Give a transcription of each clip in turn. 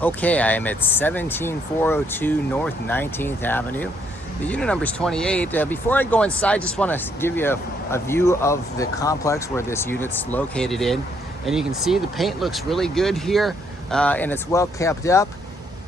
Okay, I am at 17402 North 19th Avenue. The unit number is 28. Before I go inside, just want to give you a view of the complex where this unit's located in. And you can see the paint looks really good here, and it's well kept up.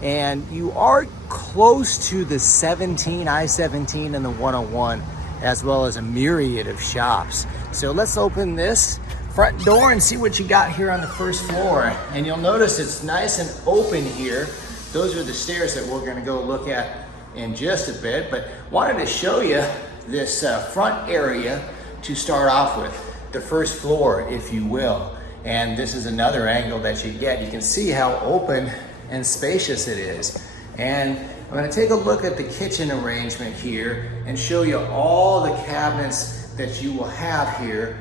And you are close to the I-17 and the 101, as well as a myriad of shops. So let's open this front door and see what you got here on the first floor. And you'll notice it's nice and open here. Those are the stairs that we're gonna go look at in just a bit, but wanted to show you this front area to start off with, the first floor, if you will. And this is another angle that you get. You can see how open and spacious it is. And I'm gonna take a look at the kitchen arrangement here and show you all the cabinets that you will have here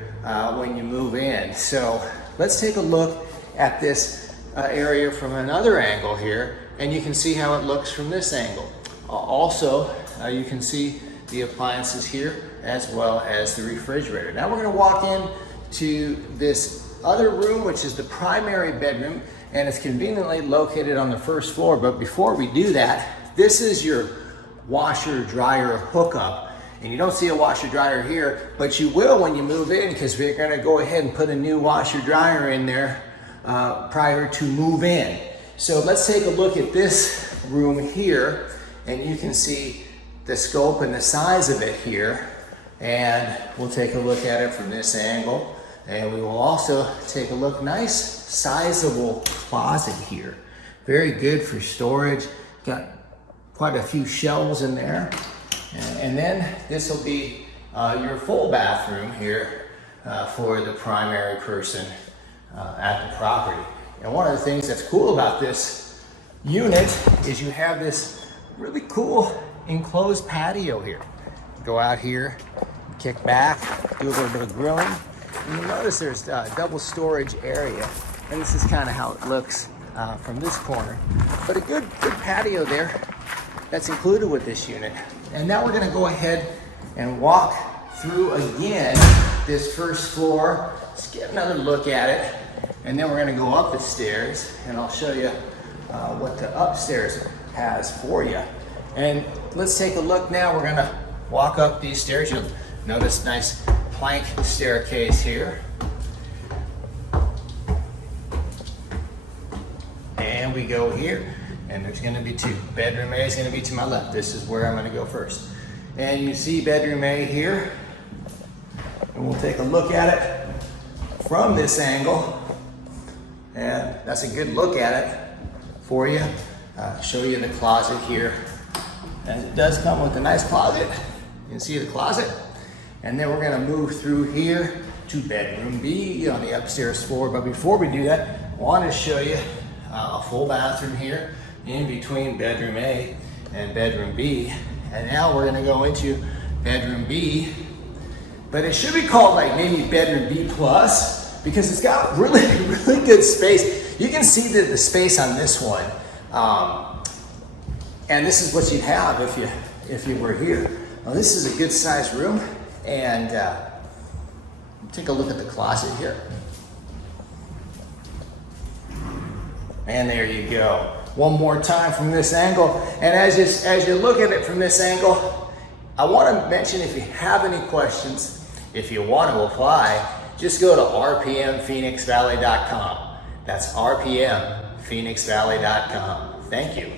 when you move in. So let's take a look at this area from another angle here, and you can see how it looks from this angle. Also, you can see the appliances here as well as the refrigerator. Now we're going to walk in to this other room, which is the primary bedroom, and it's conveniently located on the first floor. But before we do that, this is your washer dryer hookup. And you don't see a washer dryer here, but you will when you move in, because we're gonna go ahead and put a new washer dryer in there prior to move in. So let's take a look at this room here, and you can see the scope and the size of it here. And we'll take a look at it from this angle. And we will also take a look, nice sizable closet here. Very good for storage. Got quite a few shelves in there. And then this will be your full bathroom here for the primary person at the property. And one of the things that's cool about this unit is you have this really cool enclosed patio here. Go out here, kick back, do a little bit of grilling. And you'll notice there's a double storage area. And this is kind of how it looks from this corner. But a good patio there that's included with this unit. And now we're gonna go ahead and walk through again this first floor. Let's get another look at it. And then we're gonna go up the stairs, and I'll show you what the upstairs has for you. And let's take a look now. We're gonna walk up these stairs. You'll notice nice plank staircase here. And we go here. And there's gonna be two. Bedroom A is gonna be to my left. This is where I'm gonna go first. And you see bedroom A here. And we'll take a look at it from this angle. And that's a good look at it for you. Show you the closet here. And it does come with a nice closet. You can see the closet. And then we're gonna move through here to bedroom B on the upstairs floor. But before we do that, I wanna show you a full bathroom here in between bedroom A and bedroom B. And now we're gonna go into bedroom B, but it should be called like maybe bedroom B plus, because it's got really good space. You can see the space on this one. And this is what you'd have if you were here. Now this is a good sized room, and take a look at the closet here. And there you go. One more time from this angle. And as you look at it from this angle, I want to mention, if you have any questions, if you want to apply, just go to rpmphoenixvalley.com. That's rpmphoenixvalley.com. Thank you.